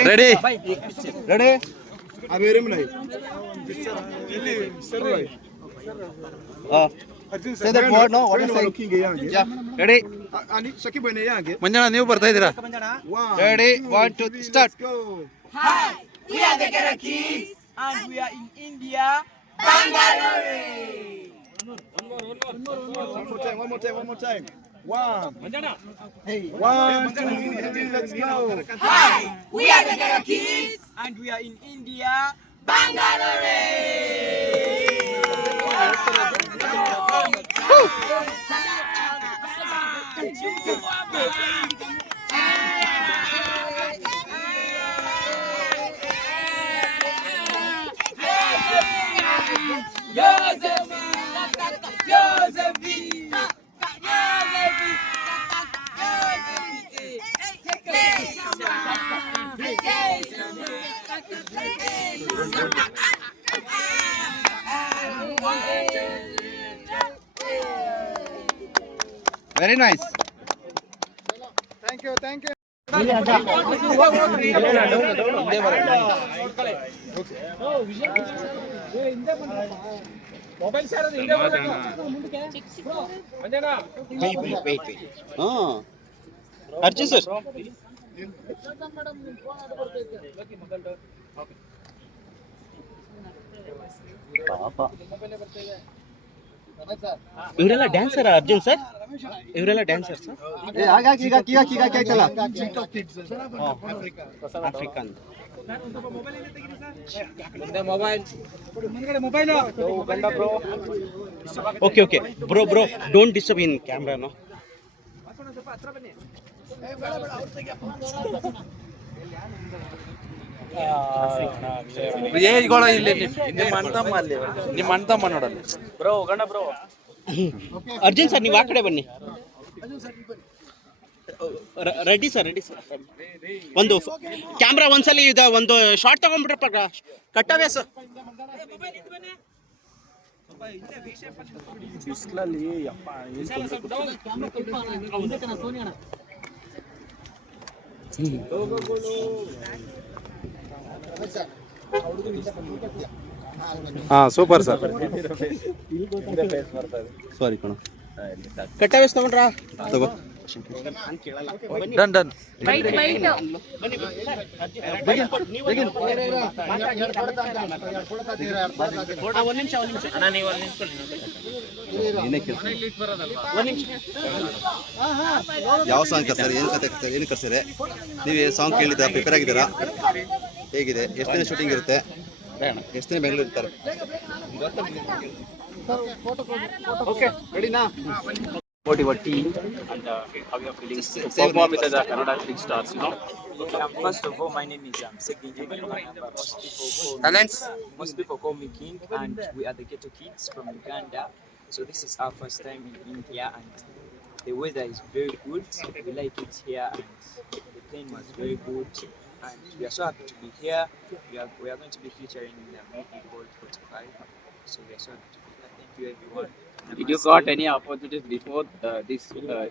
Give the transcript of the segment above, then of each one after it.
Ready? Ready? Say that word, no? What is saying? Yeah. Ready? Manjana, ನೀವು ಬರ್ತಾ ಇದ್ದೀರಾ? Ready? 1, 2, start. Hi, we are the Kerala Kids and we are in India, Bangalore. One more time. One. Hey. 1, 2, 3, let's go. Hi, we are the Kerala Kids and we are in India, Bangalore. Very nice. Thank you. Arjun sir. ಇವರೆಲ್ಲ dancer Arjun sir, ಇವರೆಲ್ಲ dancer sir. African okay okay bro don't disturb in camera no. ಏಜ್ಗಳು ಇಲ್ಲಿ ನಿಮ್ಮ ಅಣ್ತಮ್ಮ ನೋಡಲ್ಲಿ bro ಗಂಡ bro. Arjun sir ನೀವು ಆ ಕಡೆ ಬನ್ನಿ. ರೆಡಿ ಸರ್ ಒಂದು ಕ್ಯಾಮ್ರಾ ಒಂದ್ಸಲಿ ಇದು ಒಂದು ಶಾರ್ಟ್ ತಗೊಂಡ್ಬಿಟ್ರಪ್ಪ ಕಟ್ಟವೇ ಸರ್. Super sir. ಸಾರಿ ಕಣ ಕಟ್ಟವೇಸ್ ತಗೊಂಡ್ರಾ ತಗೋ. ಡನ್ ಯಾವ ಸಾಂಗ್ ಕರ್ತಾರೆ, ಏನು ಕತೆ ಕರ್ತಾರೆ, ಏನು ಕರ್ಸಿದ್ರೆ ನೀವು ಸಾಂಗ್ ಕೇಳಿದ್ದೀರಾ, ಪ್ರಿಪೇರ್ ಆಗಿದ್ದೀರಾ, ಹೇಗಿದೆ, ಎಷ್ಟು ದಿನ ಶೂಟಿಂಗ್ ಇರುತ್ತೆ, ಎಷ್ಟು ದಿನ ಬೆಂಗಳೂರು ಇರ್ತಾರೆ? Okay, ready now. What your team and how you are feeling to perform with the Kannada big stars, you know? First of all, my name is Sekin. Most people call me King, and we are the Ghetto Kids from Uganda. So this is our first time in India, and the weather is very good. We like it here, and the plane was very good. And we are so happy to be here. We are going to be featuring in a movie called 45. So we are so happy to be here. Thank you, everyone. Did you got any opportunities before this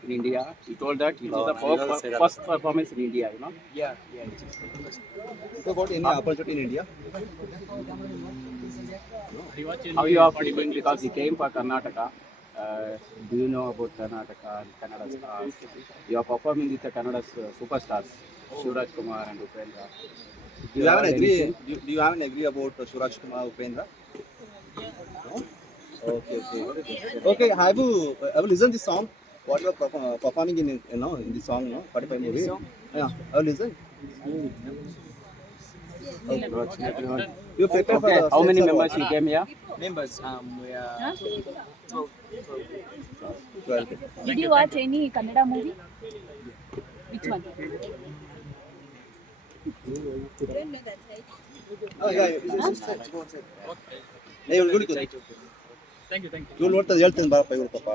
in India? You told that it is the first performance in India, you know? Yeah, it is the first. So got any opportunity in India? How you are feeling because you came for Karnataka? Do you know about Karnataka and Kannada stars? You are performing with the Kannada superstars, Shivraj Kumar and Upendra. Do you have an agree? Do you have an agree about Shivraj Kumar, Upendra? No? Okay. Have you ever listened this song? What you are performing in in this song, no? 45 movie. Yeah, have you listened? Okay. You prepare for How many members you came here? Members, we are 12. Did you watch any Kannada movie? Which one? Oh yeah. Hey, you'll go. Thank you. You'll ನೋಡ್ತಾ ಹೇಳ್ತೀನಿ ಬಾರಪ್ಪ ಇವ್ರು ಪಾಪ.